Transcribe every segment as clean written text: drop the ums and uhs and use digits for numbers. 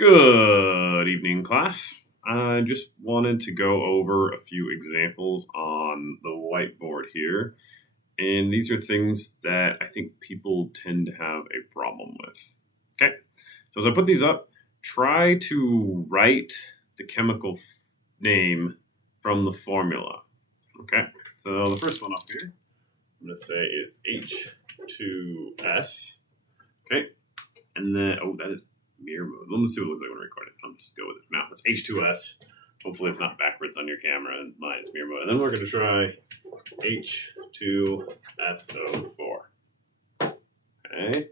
Good evening, class. I just wanted to go over a few examples on the whiteboard here. And these are things that I think people tend to have a problem with. Okay, so as I put these up, try to write the chemical name from the formula. Okay, so the first one up here, I'm going to say is H2S. Okay, and then, oh, that is mirror mode. Let me see what it looks like when I record it. I'll just go with it for now. It's H2S. Hopefully it's not backwards on your camera, and mine is mirror mode. And then we're going to try H2SO4. Okay.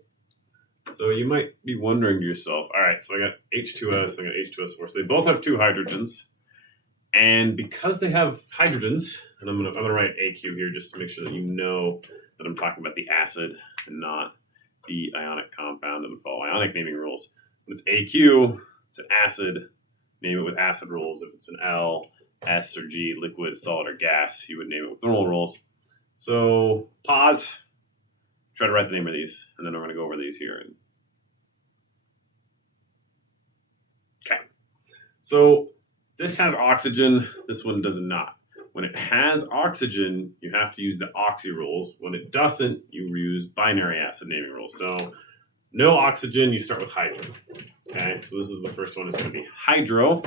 So you might be wondering to yourself, all right, so I got H2S, I got H2S4. So they both have two hydrogens. And because they have hydrogens, and I'm gonna write AQ here just to make sure that you know that I'm talking about the acid and not the ionic compound that would follow ionic naming rules. When it's AQ, it's an acid. Name it with acid rules. If it's an L, S, or G, liquid, solid, or gas, you would name it with normal rules. So pause, try to write the name of these, and then I'm going to go over these here. Okay, so this has oxygen, this one does not. When it has oxygen, you have to use the oxy rules. When it doesn't, you use binary acid naming rules. So no oxygen, you start with hydro. Okay, so this is the first one. It's going to be hydro,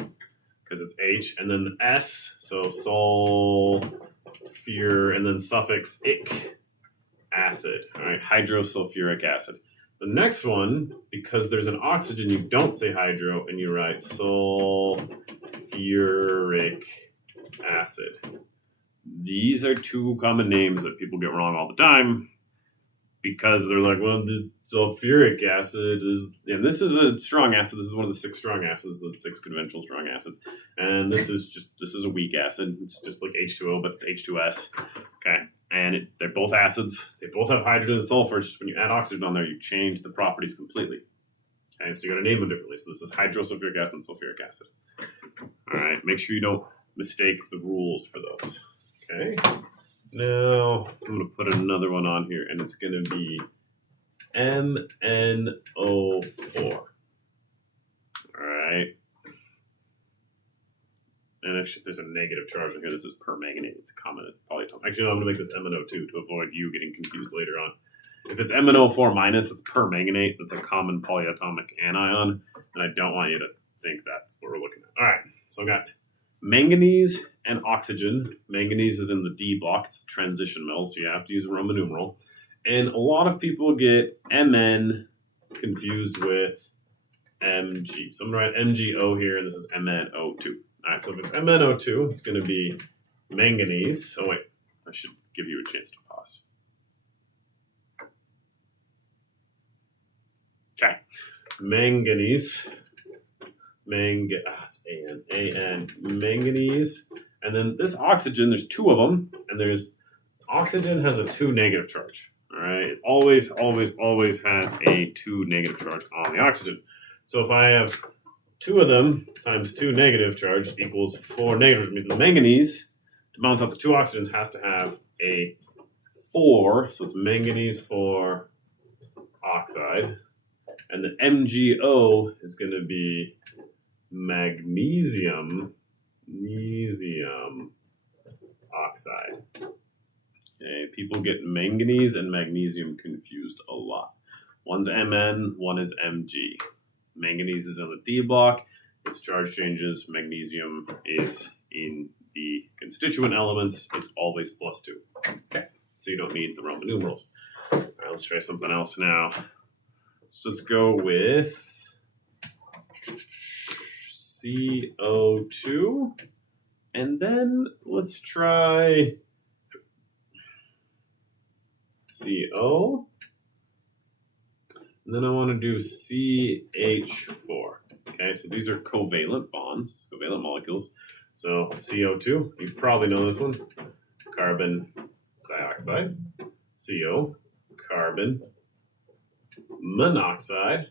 because it's H, and then the S, so sulfur, and then suffix ic, acid. All right, hydrosulfuric acid. The next one, because there's an oxygen, you don't say hydro, and you write sulfuric acid. These are two common names that people get wrong all the time because they're like, well, the sulfuric acid is, and this is a strong acid. This is one of the 6 strong acids, the 6 conventional strong acids. And this is a weak acid. It's just like H2O, but it's H2S. Okay. And they're both acids. They both have hydrogen and sulfur. It's just when you add oxygen on there, you change the properties completely. Okay. So you got to name them differently. So this is hydrosulfuric acid and sulfuric acid. All right. Make sure you don't mistake the rules for those. Okay. Now I'm going to put another one on here, and it's going to be MnO4. All right. And actually, if there's a negative charge in here, this is permanganate. It's a common polyatomic. Actually, no, I'm going to make this MnO2 to avoid you getting confused later on. If it's MnO4 minus, it's permanganate. That's a common polyatomic anion, and I don't want you to think that's what we're looking at. All right. So I got manganese and oxygen. Manganese is in the D block. It's the transition metal, so you have to use a Roman numeral. And a lot of people get Mn confused with Mg. So I'm going to write MgO here, and this is MnO2. All right, so if it's MnO2, it's going to be manganese. Oh, wait, I should give you a chance to pause. Okay, manganese. It's AN, manganese. And then this oxygen, there's 2 of them, and there's oxygen has a 2 negative charge. All right, it always has a 2 negative charge on the oxygen. So if I have 2 of them times 2 negative charge equals 4 negatives, which means the manganese, to balance out the 2 oxygens, has to have a 4. So it's manganese 4 oxide. And the MgO is going to be magnesium oxide. Okay, people get manganese and magnesium confused a lot. One's Mn, one is Mg. Manganese is in the D block. Its charge changes. Magnesium is in the constituent elements. It's always +2. Okay, so you don't need the Roman numerals. All right, let's try something else now. So let's go with CO2, and then let's try CO, and then I want to do CH4. Okay, so these are covalent bonds, covalent molecules. So CO2, you probably know this one, carbon dioxide, CO, carbon monoxide,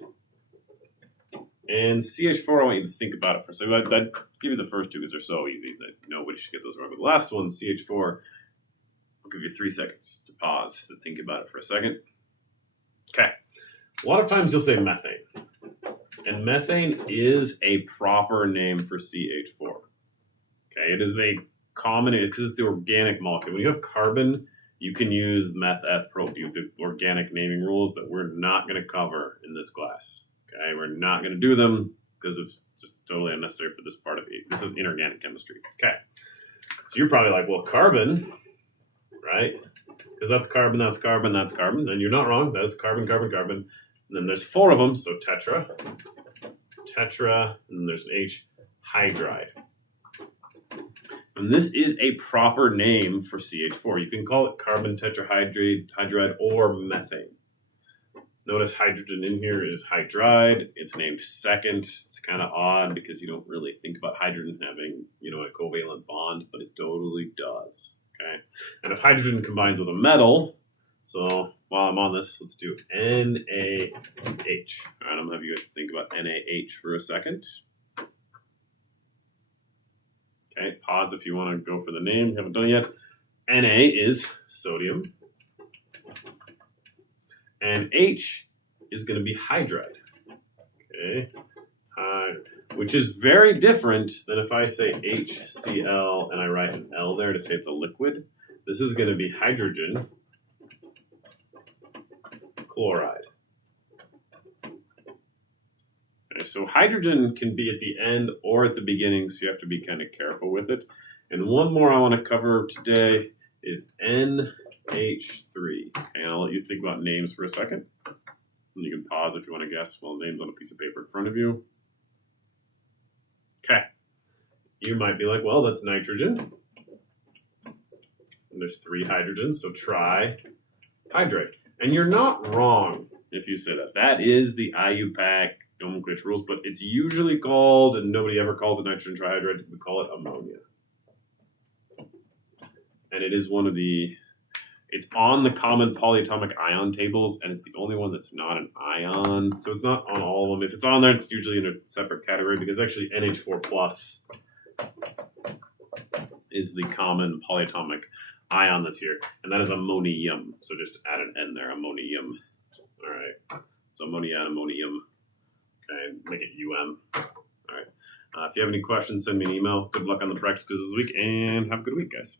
and CH4, I want you to think about it for a second. I'd give you the first 2 because they're so easy that nobody should get those wrong. But the last one, CH4, I'll give you 3 seconds to pause to think about it for a second. Okay. A lot of times you'll say methane. And methane is a proper name for CH4. Okay, it is a common, because it's the organic molecule. When you have carbon, you can use meth, eth, prop, the organic naming rules that we're not going to cover in this class. Okay, we're not going to do them because it's just totally unnecessary for this part of it. This is inorganic chemistry. Okay, so you're probably like, well, carbon, right? Because that's carbon, that's carbon, that's carbon. And you're not wrong. That's carbon, carbon, carbon. And then there's 4 of them, so tetra, and then there's an H, hydride. And this is a proper name for CH4. You can call it carbon tetrahydride or methane. Notice hydrogen in here is hydride. It's named second. It's kind of odd because you don't really think about hydrogen having, a covalent bond, but it totally does. Okay. And if hydrogen combines with a metal, so while I'm on this, let's do NaH. All right, I'm going to have you guys think about NaH for a second. Okay, pause if you want to go for the name. Haven't done it yet. Na is sodium. And H is going to be hydride. Okay, which is very different than if I say HCl and I write an L there to say it's a liquid. This is going to be hydrogen chloride. Okay, so hydrogen can be at the end or at the beginning, so you have to be kind of careful with it. And one more I want to cover today is NH3. Okay, and I'll let you think about names for a second. And you can pause if you want to guess while names on a piece of paper in front of you. Okay. You might be like, well, that's nitrogen. And there's 3 hydrogens, so trihydrate. And you're not wrong if you say that. That is the IUPAC nomenclature rules, but it's usually called, and nobody ever calls it nitrogen trihydrate, we call it ammonia. And it is it's on the common polyatomic ion tables, and it's the only one that's not an ion. So it's not on all of them. If it's on there, it's usually in a separate category because actually NH4 plus is the common polyatomic ion that's here, and that is ammonium. So just add an N there, ammonium. All right, so ammonia and ammonium. Okay, make it UM. All right. If you have any questions, send me an email. Good luck on the practice quiz this week, and have a good week, guys.